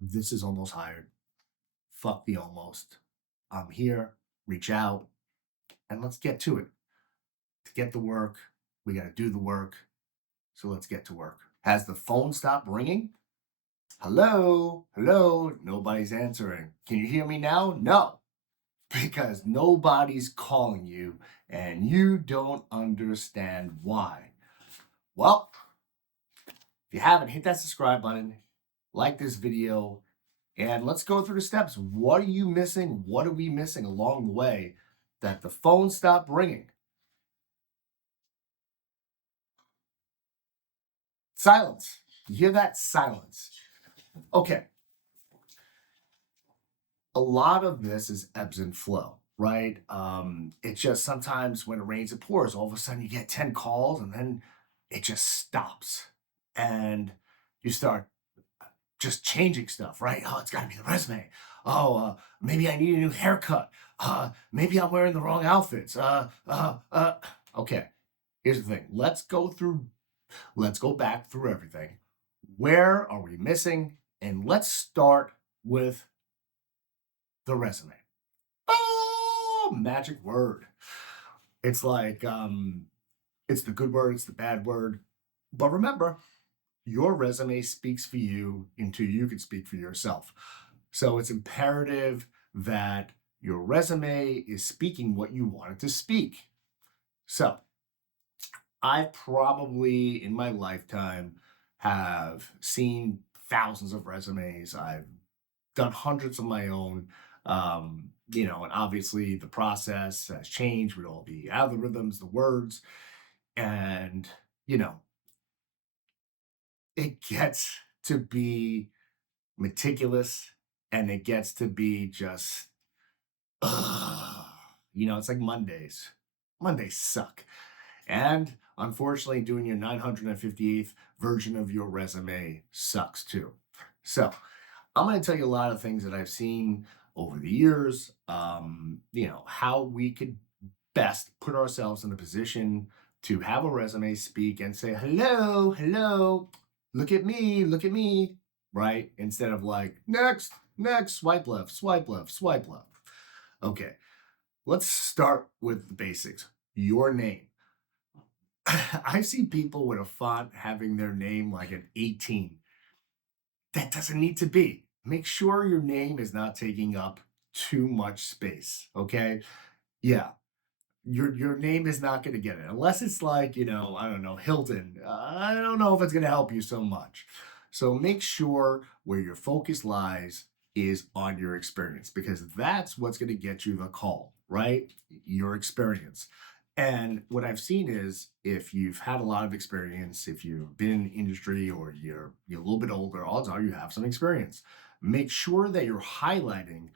This is almost hired. Fuck the almost. I'm here. Reach out and let's get to it. To get the work, we got to do the work. So let's get to work. Has the phone stopped ringing? Hello? Hello? Nobody's answering. Can you hear me now? No, because nobody's calling you and you don't understand why. Well, if you haven't, hit that subscribe button, like this video, and let's go through the steps. What are you missing? What are we missing along the way that the phone stopped ringing? Silence. You hear that? Silence. Okay. A lot of this is ebbs and flow, right? It's just sometimes when it rains, it pours. All of a sudden, you get 10 calls and then it just stops. And you start just changing stuff, right? Oh, it's got to be the resume. Oh, maybe I need a new haircut. Maybe I'm wearing the wrong outfits. Okay, here's the thing. Let's go back through everything. Where are we missing? And let's start with the resume. Oh, magic word. It's like, it's the good word, it's the bad word. But remember, your resume speaks for you until you can speak for yourself. So it's imperative that your resume is speaking what you want it to speak. So I probably in my lifetime have seen thousands of resumes. I've done hundreds of my own. And obviously the process has changed with all the algorithms, the words, and you know, it gets to be meticulous and it gets to be just it's like Mondays. Mondays suck. And unfortunately, doing your 958th version of your resume sucks too. So I'm going to tell you a lot of things that I've seen over the years, how we could best put ourselves in a position to have a resume speak and say, hello, hello, look at me, right? Instead of like, next, next, swipe left, swipe left, swipe left. Okay, let's start with the basics. Your name. I see people with a font having their name like an 18. That doesn't need to be. Make sure your name is not taking up too much space, okay? Yeah, your name is not going to get it unless it's like, I don't know, Hilton. I don't know if it's going to help you so much. So make sure where your focus lies is on your experience because that's what's going to get you the call, right? Your experience. And what I've seen is if you've had a lot of experience, if you've been in the industry or you're a little bit older, odds are you have some experience. Make sure that you're highlighting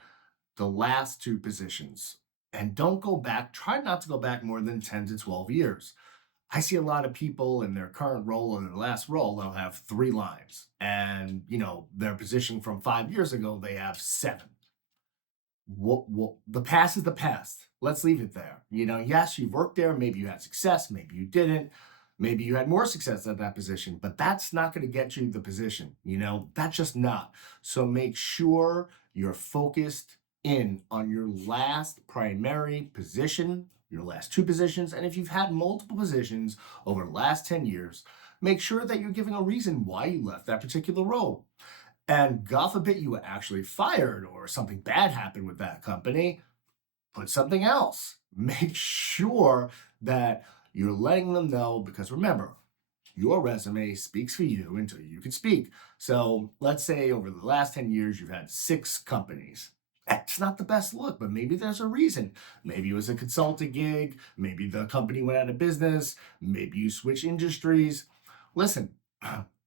the last two positions and don't go back. Try not to go back more than 10 to 12 years. I see a lot of people in their current role or their last role, they'll have 3 lines. And, their position from 5 years ago, they have 7. The past is the past. Let's leave it there. Yes, you've worked there. Maybe you had success. Maybe you didn't. Maybe you had more success at that position, but that's not going to get you the position. That's just not. So make sure you're focused in on your last primary position, your last 2 positions. And if you've had multiple positions over the last 10 years, make sure that you're giving a reason why you left that particular role. And God forbid you were actually fired or something bad happened with that company, put something else. Make sure that you're letting them know because remember, your resume speaks for you until you can speak. So let's say over the last 10 years, you've had 6 companies. That's not the best look, but maybe there's a reason. Maybe it was a consulting gig. Maybe the company went out of business. Maybe you switch industries. Listen,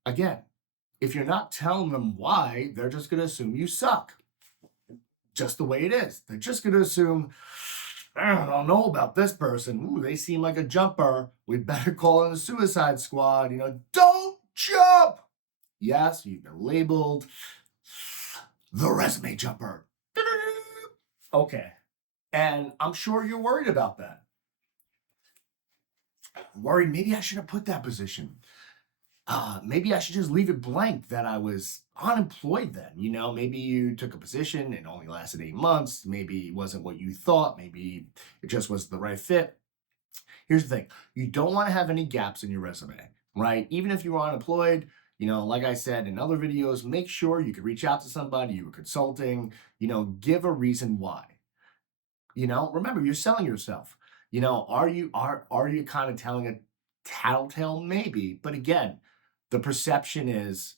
again, if you're not telling them why, they're just going to assume you suck. Just the way it is. They're just going to assume, I don't know about this person. Ooh, they seem like a jumper. We better call in the suicide squad. Don't jump. Yes, you've been labeled the resume jumper. Okay. And I'm sure you're worried about that. Worried maybe I should have put that position. maybe I should just leave it blank that I was unemployed then. Maybe you took a position and only lasted 8 months. Maybe it wasn't what you thought. Maybe it just wasn't the right fit. Here's the thing, you don't want to have any gaps in your resume, right? Even if you were unemployed, like I said in other videos, make sure you could reach out to somebody, you were consulting, give a reason why. Remember, you're selling yourself. Are you kind of telling a tattletale? Maybe, but again, the perception is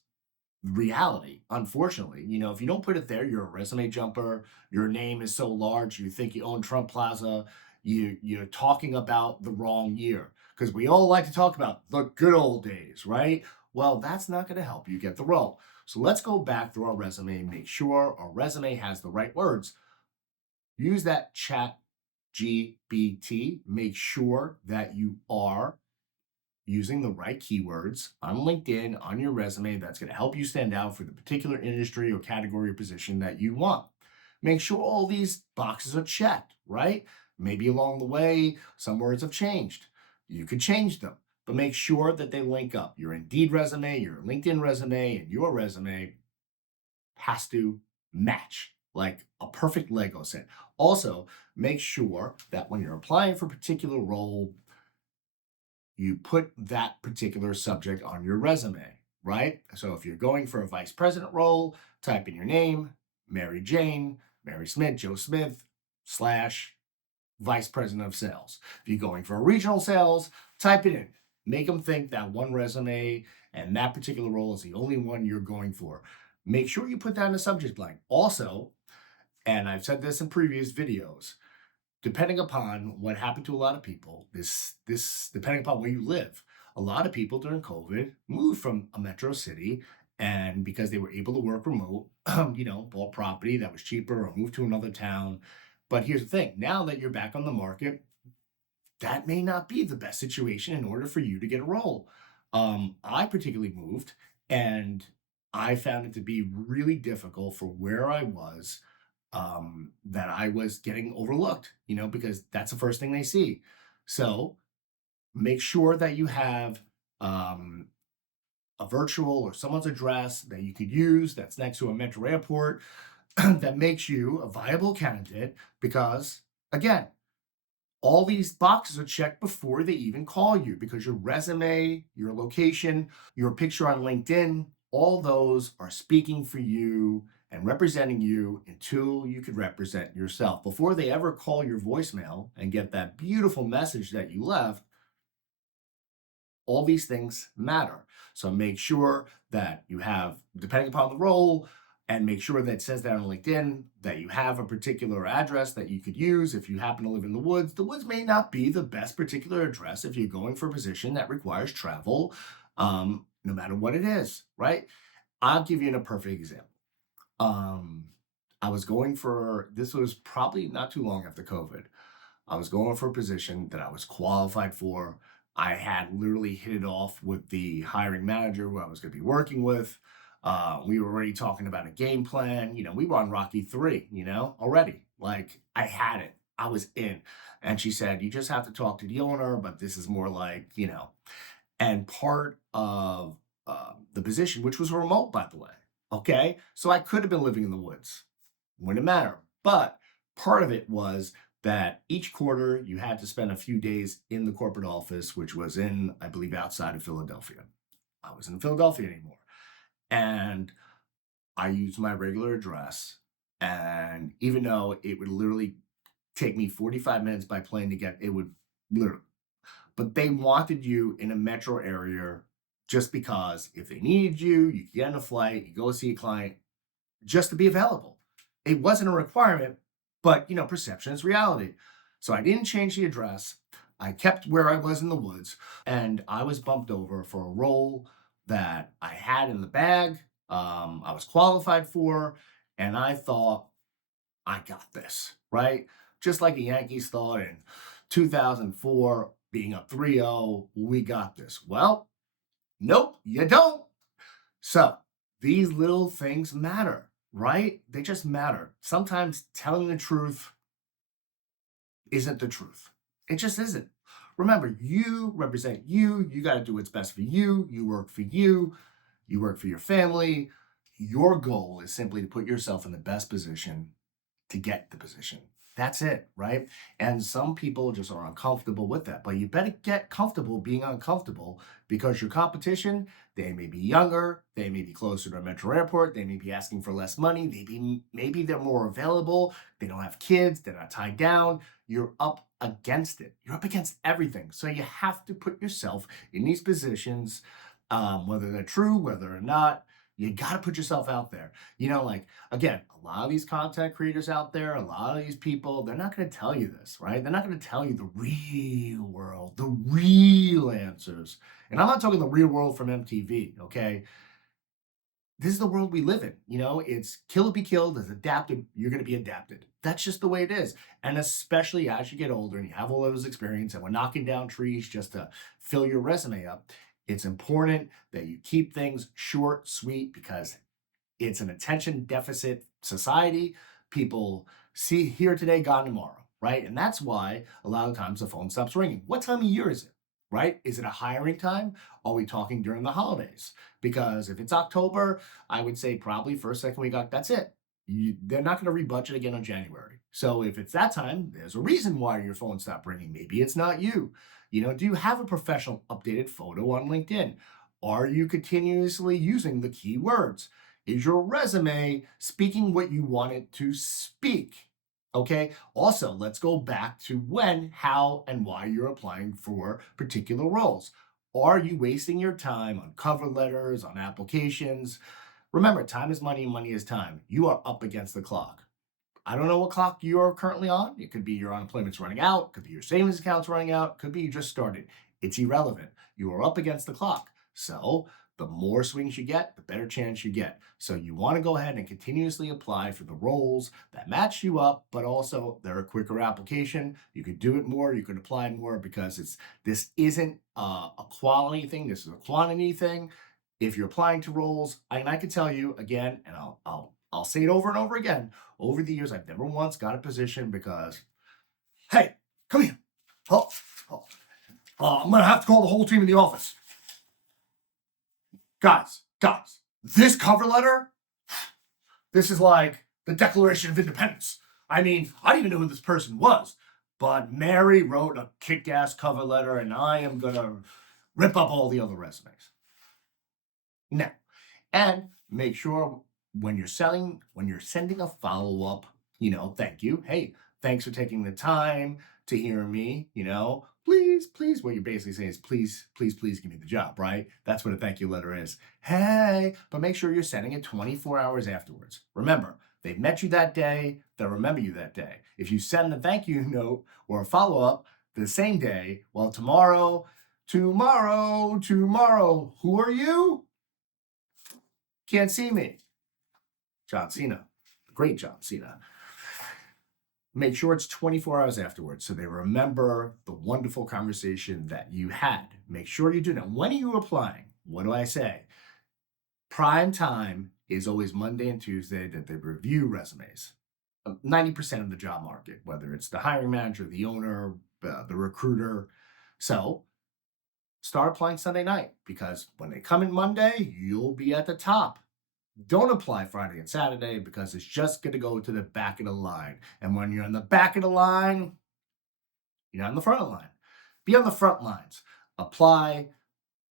reality, unfortunately. If you don't put it there, you're a resume jumper. Your name is so large, you think you own Trump Plaza. You're talking about the wrong year because we all like to talk about the good old days, right? Well, that's not going to help you get the role. So let's go back through our resume and make sure our resume has the right words. Use that chat GPT. Make sure that you are using the right keywords on LinkedIn, on your resume, that's going to help you stand out for the particular industry or category or position that you want. Make sure all these boxes are checked, right? Maybe along the way, some words have changed. You could change them, but make sure that they link up. Your Indeed resume, your LinkedIn resume, and your resume has to match like a perfect Lego set. Also, make sure that when you're applying for a particular role, you put that particular subject on your resume, right? So if you're going for a vice president role, type in your name, Mary Jane, Mary Smith, Joe Smith, slash vice president of sales. If you're going for a regional sales, type it in. Make them think that one resume and that particular role is the only one you're going for. Make sure you put that in the subject blank. Also, and I've said this in previous videos, depending upon what happened to a lot of people, this depending upon where you live, a lot of people during COVID moved from a metro city, and because they were able to work remote, bought property that was cheaper or moved to another town. But here's the thing: now that you're back on the market, that may not be the best situation in order for you to get a role. I particularly moved, and I found it to be really difficult for where I was, that I was getting overlooked, because that's the first thing they see. So make sure that you have um, a virtual or someone's address that you could use that's next to a metro airport that makes you a viable candidate because, again, all these boxes are checked before they even call you because your resume, your location, your picture on LinkedIn, all those are speaking for you and representing you until you could represent yourself. Before they ever call your voicemail and get that beautiful message that you left, all these things matter. So make sure that you have, depending upon the role, and make sure that it says that on LinkedIn, that you have a particular address that you could use if you happen to live in the woods. The woods may not be the best particular address if you're going for a position that requires travel, no matter what it is, right? I'll give you a perfect example. I was going for, this was probably not too long after COVID. I was going for a position that I was qualified for. I had literally hit it off with the hiring manager who I was going to be working with. We were already talking about a game plan. We were on Rocky 3, already. Like I had it. I was in. And she said, you just have to talk to the owner, but this is more like, and part of the position, which was remote, by the way. Okay. So I could have been living in the woods. Wouldn't matter. But part of it was that each quarter you had to spend a few days in the corporate office, which was in, I believe, outside of Philadelphia. I wasn't in Philadelphia anymore. And I used my regular address. And even though it would literally take me 45 minutes by plane to get, it would literally, but they wanted you in a metro area just because if they needed you, you could get on a flight, you go see a client just to be available. It wasn't a requirement, but perception is reality. So I didn't change the address. I kept where I was in the woods, and I was bumped over for a role that I had in the bag. I was qualified for, and I thought, I got this, right? Just like the Yankees thought in 2004, being up 3-0, we got this. Well, nope, you don't. So these little things matter, right? They just matter. Sometimes telling the truth isn't the truth. It just isn't, Remember, you represent you. You got to do what's best for you. You work for you. You work for your family. Your goal is simply to put yourself in the best position to get the position. That's it, right? And some people just are uncomfortable with that. But you better get comfortable being uncomfortable because your competition, they may be younger, they may be closer to a metro airport, they may be asking for less money, maybe they're more available, they don't have kids, they're not tied down. You're up against it. You're up against everything. So you have to put yourself in these positions, whether they're true, whether or not. You got to put yourself out there. Like again, a lot of these content creators out there, a lot of these people, they're not going to tell you this, right? They're not going to tell you the real world, the real answers. And I'm not talking the real world from MTV, okay? This is the world we live in. It's kill or be killed, as adapted, you're going to be adapted. That's just the way it is. And especially as you get older and you have all those experience and we're knocking down trees just to fill your resume up, it's important that you keep things short, sweet, because it's an attention deficit society. People see here today, gone tomorrow, right? And that's why a lot of times the phone stops ringing. What time of year is it, right? Is it a hiring time? Are we talking during the holidays? Because if it's October, I would say probably first, second week, that's it. They're not going to rebudget again on January. So if it's that time, there's a reason why your phone stopped ringing. Maybe it's not you. Do you have a professional updated photo on LinkedIn? Are you continuously using the keywords? Is your resume speaking what you want it to speak? Okay. Also, let's go back to when, how, and why you're applying for particular roles. Are you wasting your time on cover letters, on applications? Remember, time is money and money is time. You are up against the clock. I don't know what clock you're currently on. It could be your unemployment's running out, could be your savings account's running out, could be you just started. It's irrelevant. You are up against the clock. So the more swings you get, the better chance you get. So you want to go ahead and continuously apply for the roles that match you up, but also they're a quicker application. You could do it more, you could apply more because this isn't a quality thing. This is a quantity thing. If you're applying to roles, I can tell you again, and I'll say it over and over again. Over the years, I've never once got a position because, hey, come here. Oh, oh. I'm going to have to call the whole team in the office. Guys, this cover letter, this is like the Declaration of Independence. I mean, I didn't even know who this person was, but Mary wrote a kick-ass cover letter, and I am going to rip up all the other resumes. Now, and make sure when you're sending a follow-up, thank you. Hey, thanks for taking the time to hear me, please, what you're basically saying is please, please, please give me the job, right? That's what a thank you letter is. Hey, but make sure you're sending it 24 hours afterwards. Remember, they met you that day, they'll remember you that day. If you send a thank you note or a follow-up the same day, well, tomorrow, who are you? Can't see me. John Cena, the great John Cena. Make sure it's 24 hours afterwards so they remember the wonderful conversation that you had. Make sure you do. Now, when are you applying? What do I say? Prime time is always Monday and Tuesday that they review resumes. 90% of the job market, whether it's the hiring manager, the owner, the recruiter. So start applying Sunday night because when they come in Monday, you'll be at the top. Don't apply Friday and Saturday because it's just going to go to the back of the line. And when you're on the back of the line, you're not on the front of the line. Be on the front lines. Apply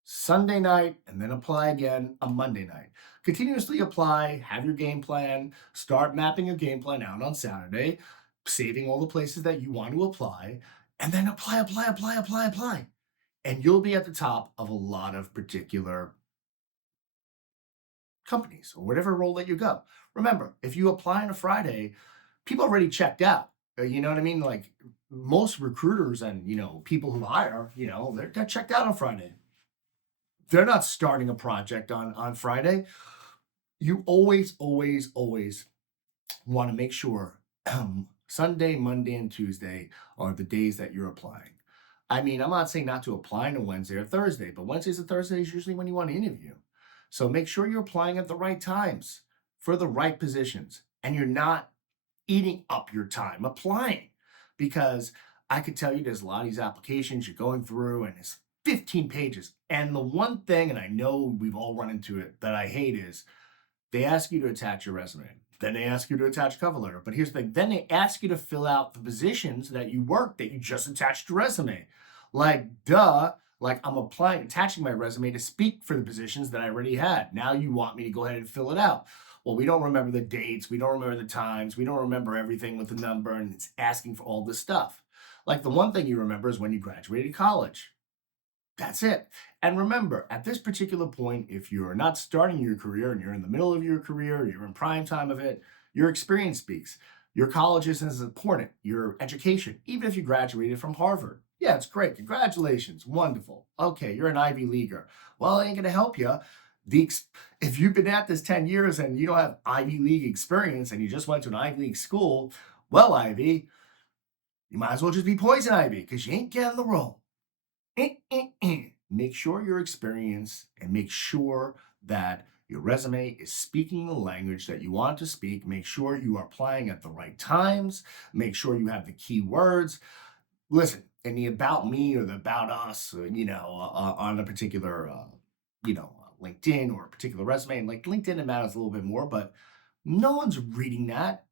Sunday night and then apply again on Monday night. Continuously apply, have your game plan, start mapping your game plan out on Saturday, saving all the places that you want to apply, and then apply. And you'll be at the top of a lot of particular companies or whatever role that you go. Remember, if you apply on a Friday, people already checked out. You know what I mean? Like most recruiters and, people who hire, they're checked out on Friday. They're not starting a project on Friday. You always want to make sure Sunday, Monday, and Tuesday are the days that you're applying. I mean, I'm not saying not to apply on a Wednesday or Thursday, but Wednesdays and Thursdays is usually when you want to interview. So make sure you're applying at the right times for the right positions and you're not eating up your time applying because I could tell you there's a lot of these applications you're going through, and it's 15 pages. And the one thing, and I know we've all run into it, that I hate is they ask you to attach your resume. Then they ask you to attach a cover letter. But here's the thing, then they ask you to fill out the positions that you work that you just attached your resume. Like, duh. Like, I'm attaching my resume to speak for the positions that I already had. Now you want me to go ahead and fill it out. Well, we don't remember the dates, we don't remember the times, we don't remember everything with the number, and it's asking for all this stuff. Like, the one thing you remember is when you graduated college. That's it. And remember, at this particular point, if you're not starting your career and you're in the middle of your career, you're in prime time of it, your experience speaks. Your college isn't as important. Your education, even if you graduated from Harvard. Yeah, it's great. Congratulations. Wonderful. Okay, you're an Ivy Leaguer. Well, it ain't going to help you. If you've been at this 10 years and you don't have Ivy League experience and you just went to an Ivy League school, well, Ivy, you might as well just be Poison Ivy because you ain't getting the role. Make sure your experience and make sure that your resume is speaking the language that you want to speak. Make sure you are applying at the right times. Make sure you have the key words. Listen, in the about me or the about us, on a particular, LinkedIn or a particular resume, and like LinkedIn, it matters a little bit more, but no one's reading that.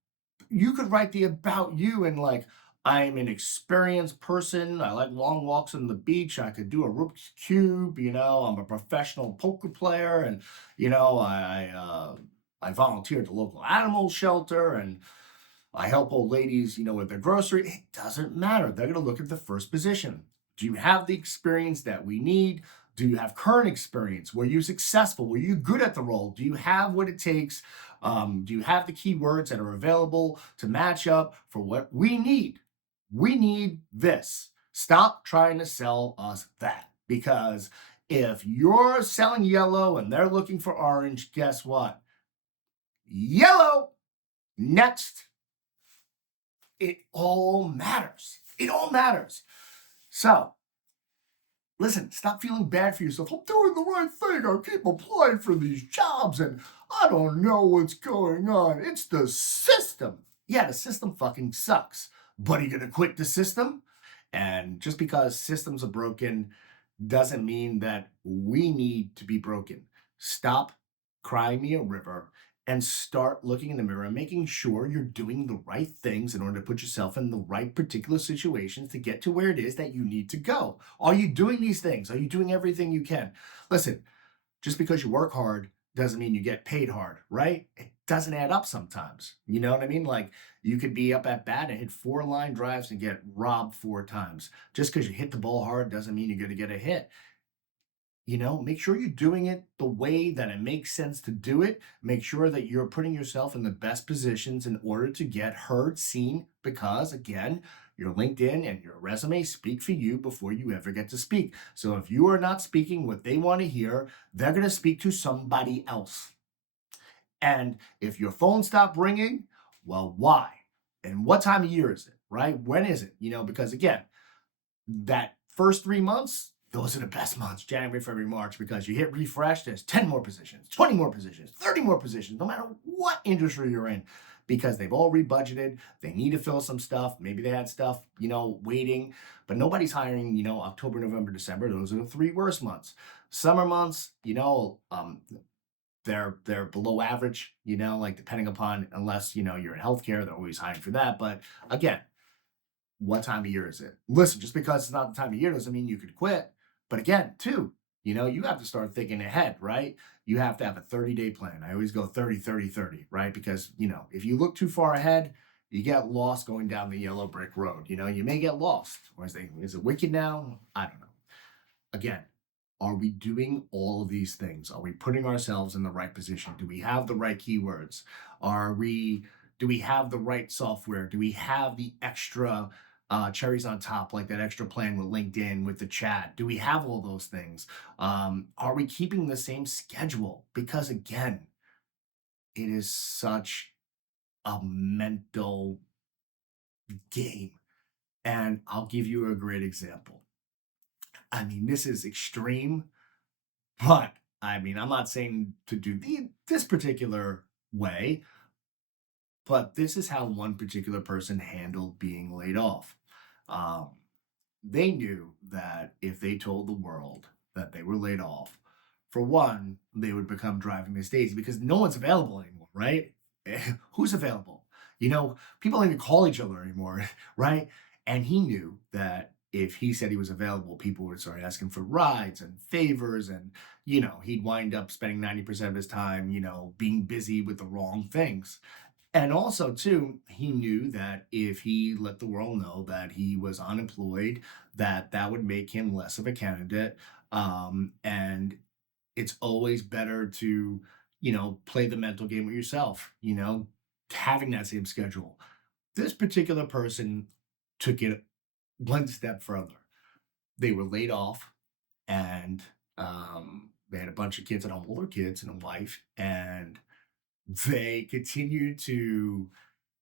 You could write the about you and like, I'm an experienced person. I like long walks on the beach. I could do a Rubik's Cube. I'm a professional poker player, and I volunteer at the local animal shelter, and I help old ladies, with their grocery. It doesn't matter. They're going to look at the first position. Do you have the experience that we need? Do you have current experience? Were you successful? Were you good at the role? Do you have what it takes? Do you have the keywords that are available to match up for what we need? We need this. Stop trying to sell us that. Because if you're selling yellow and they're looking for orange, guess what? Yellow. Next. It all matters. It all matters. So, listen, stop feeling bad for yourself. I'm doing the right thing. I keep applying for these jobs and I don't know what's going on. It's the system. Yeah, the system fucking sucks. But are you going to quit the system? And just because systems are broken doesn't mean that we need to be broken. Stop crying me a river and start looking in the mirror and making sure you're doing the right things in order to put yourself in the right particular situations to get to where it is that you need to go. Are you doing these things? Are you doing everything you can? Listen, just because you work hard doesn't mean you get paid hard, right? It doesn't add up sometimes. You know what I mean? Like you could be up at bat and hit 4 line drives and get robbed 4 times. Just because you hit the ball hard doesn't mean you're going to get a hit. Make sure you're doing it the way that it makes sense to do it. Make sure that you're putting yourself in the best positions in order to get heard, seen, because again, your LinkedIn and your resume speak for you before you ever get to speak. So if you are not speaking what they want to hear, they're going to speak to somebody else. And if your phone stopped ringing, well, why? And what time of year is it, right? When is it? Because again, that first 3 months, those are the best months, January, February, March, because you hit refresh, there's 10 more positions, 20 more positions, 30 more positions, no matter what industry you're in, because they've all rebudgeted. They need to fill some stuff. Maybe they had stuff, waiting, but nobody's hiring, October, November, December. Those are the 3 worst months. Summer months, they're below average, like depending upon, unless, you're in healthcare, they're always hiring for that. But again, what time of year is it? Listen, just because it's not the time of year doesn't mean you could quit. But again, too, you have to start thinking ahead, right? You have to have a 30-day plan. I always go 30, 30, 30, right? Because, if you look too far ahead, you get lost going down the yellow brick road. You may get lost. Or is it wicked now? I don't know. Again, are we doing all of these things? Are we putting ourselves in the right position? Do we have the right keywords? Do we have the right software? Do we have the extra cherries on top, like that extra plan with LinkedIn, with the chat? Do we have all those things? Are we keeping the same schedule? Because again, it is such a mental game. And I'll give you a great example. I mean, this is extreme, but I mean, I'm not saying to do this particular way, but this is how one particular person handled being laid off. Um, they knew that if they told the world that they were laid off, for one, they would become driving Miss Daisy because no one's available anymore, right? Who's available? People don't even call each other anymore, right? And he knew that if he said he was available, people would start asking for rides and favors, and he'd wind up spending 90% of his time, being busy with the wrong things. And also, too, he knew that if he let the world know that he was unemployed, that that would make him less of a candidate. And it's always better to, play the mental game with yourself, having that same schedule. This particular person took it one step further. They were laid off, and they had a bunch of kids at home, older kids and a wife, and they continued to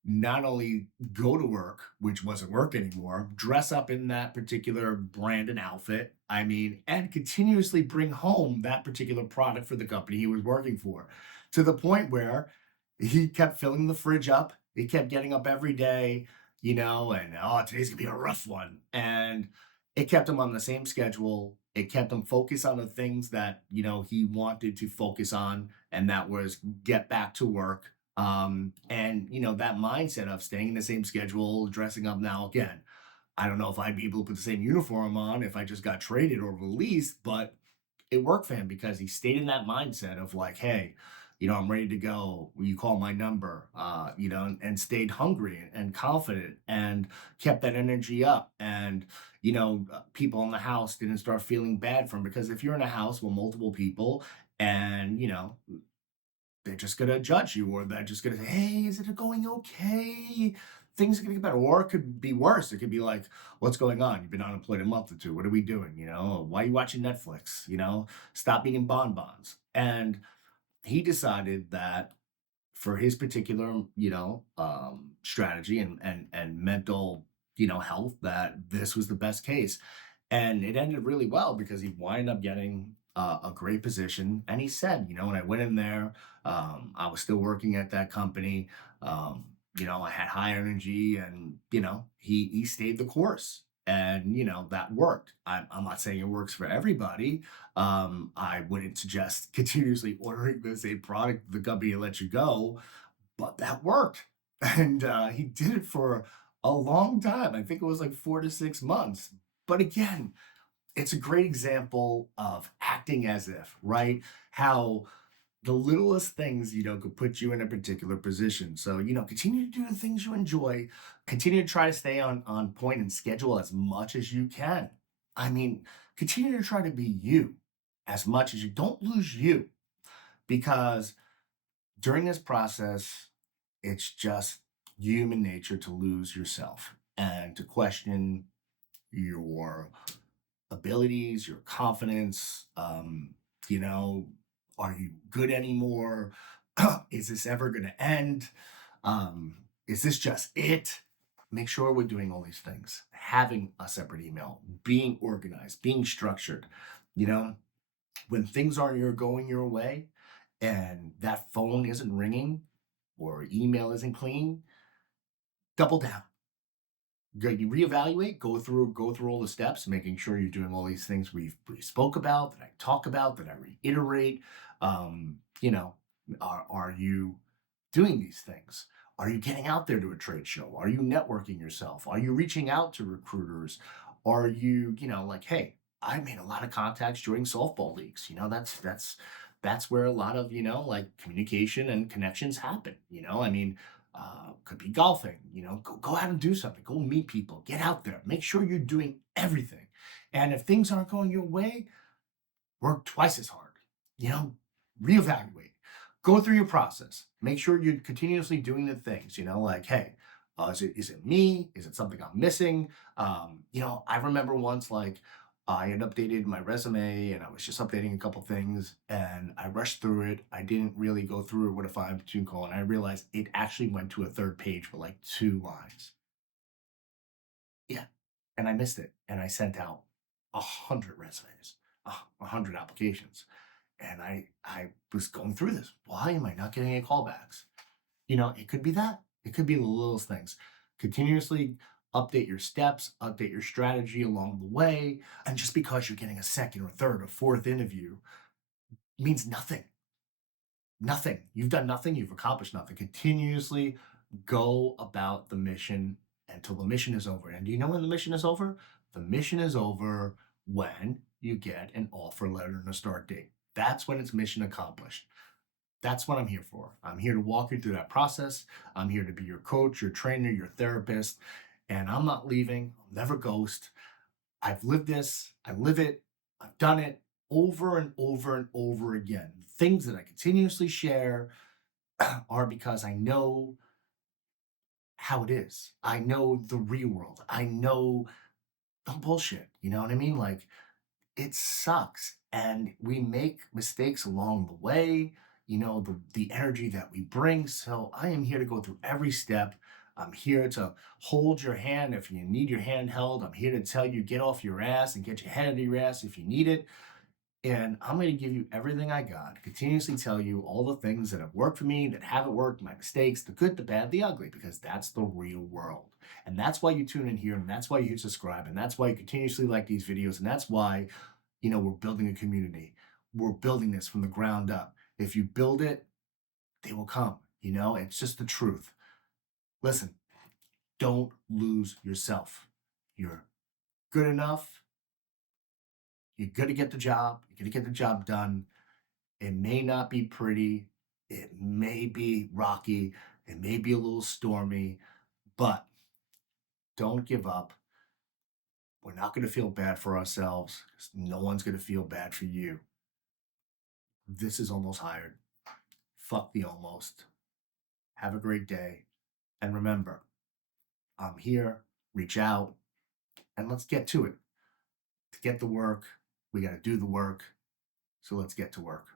not only go to work, which wasn't work anymore, dress up in that particular brand and outfit, I mean, and continuously bring home that particular product for the company he was working for, to the point where he kept filling the fridge up. He kept getting up every day, and oh, today's gonna be a rough one. And it kept him on the same schedule. It kept him focused on the things that, he wanted to focus on, and that was get back to work. And that mindset of staying in the same schedule, dressing up now again. I don't know if I'd be able to put the same uniform on if I just got traded or released, but it worked for him because he stayed in that mindset of like, hey, I'm ready to go. Will you call my number? And stayed hungry and confident and kept that energy up. And, people in the house didn't start feeling bad for him because if you're in a house with multiple people and, they're just gonna judge you, or they're just gonna say, "Hey, is it going okay? Things are gonna get better," or it could be worse. It could be like, "What's going on? You've been unemployed a month or two. What are we doing? Why are you watching Netflix? Stop eating bonbons." And he decided that for his particular, strategy and mental, health, that this was the best case. And it ended really well because he wound up getting a great position. And he said, when I went in there, I was still working at that company. I had high energy, and he stayed the course. And that worked. I'm not saying it works for everybody. I wouldn't suggest continuously ordering the same product the company let you go, but that worked. And he did it for a long time. I think it was like 4 to 6 months. But again, it's a great example of acting as if, right? How the littlest things, could put you in a particular position. So, continue to do the things you enjoy, continue to try to stay on point and schedule as much as you can. I mean, continue to try to be you as much as you don't lose you, because during this process, it's just human nature to lose yourself and to question your abilities, your confidence. You know, are you good anymore? Is this ever going to end? Is this just it? Make sure we're doing all these things, having a separate email, being organized, being structured. You know, when things aren't going your way and that phone isn't ringing or email isn't clean, double down. You reevaluate, go through all the steps, making sure you're doing all these things we spoke about, that I talk about, that I reiterate. Um, you know, are you doing these things? Are you getting out there to a trade show? Are you networking yourself? Are you reaching out to recruiters? Are you, like, hey, I made a lot of contacts during softball leagues. That's where a lot of, like, communication and connections happen. I mean, could be golfing. Go out and do something. Go meet people. Get out there. Make sure you're doing everything. And if things aren't going your way, work twice as hard. You know, reevaluate. Go through your process. Make sure you're continuously doing the things. Like, hey, is it me? Is it something I'm missing? I remember once, like, I had updated my resume and I was just updating a couple things and I rushed through it. I didn't really go through it with a fine tune call, and I realized it actually went to a third page with like 2 lines. Yeah. And I missed it. And I sent out 100 resumes, 100 applications. And I was going through this. Why am I not getting any callbacks? It could be that. It could be the littlest things. Continuously update your steps, update your strategy along the way. And just because you're getting a second or third or fourth interview means nothing. Nothing. You've done nothing. You've accomplished nothing. Continuously go about the mission until the mission is over. And do you know when the mission is over? The mission is over when you get an offer letter and a start date. That's when it's mission accomplished. That's what I'm here for. I'm here to walk you through that process. I'm here to be your coach, your trainer, your therapist. And I'm not leaving. I'll never ghost. I've lived this. I live it. I've done it over and over and over again. Things that I continuously share are because I know how it is. I know the real world. I know the bullshit. You know what I mean? Like, it sucks. And we make mistakes along the way, the energy that we bring. So I am here to go through every step. I'm here to hold your hand if you need your hand held. I'm here to tell you get off your ass and get your head out of your ass if you need it. And I'm going to give you everything I got, continuously tell you all the things that have worked for me, that haven't worked, my mistakes, the good, the bad, the ugly, because that's the real world. And that's why you tune in here, and that's why you hit subscribe, and that's why you continuously like these videos, and that's why, we're building a community. We're building this from the ground up. If you build it, they will come. It's just the truth. Listen, don't lose yourself. You're good enough. You're going to get the job. You're going to get the job done. It may not be pretty. It may be rocky. It may be a little stormy, but don't give up. We're not going to feel bad for ourselves. No one's going to feel bad for you. This is Almost Hired. Fuck the almost. Have a great day. And remember, I'm here. Reach out and let's get to it. To get the work, we got to do the work. So let's get to work.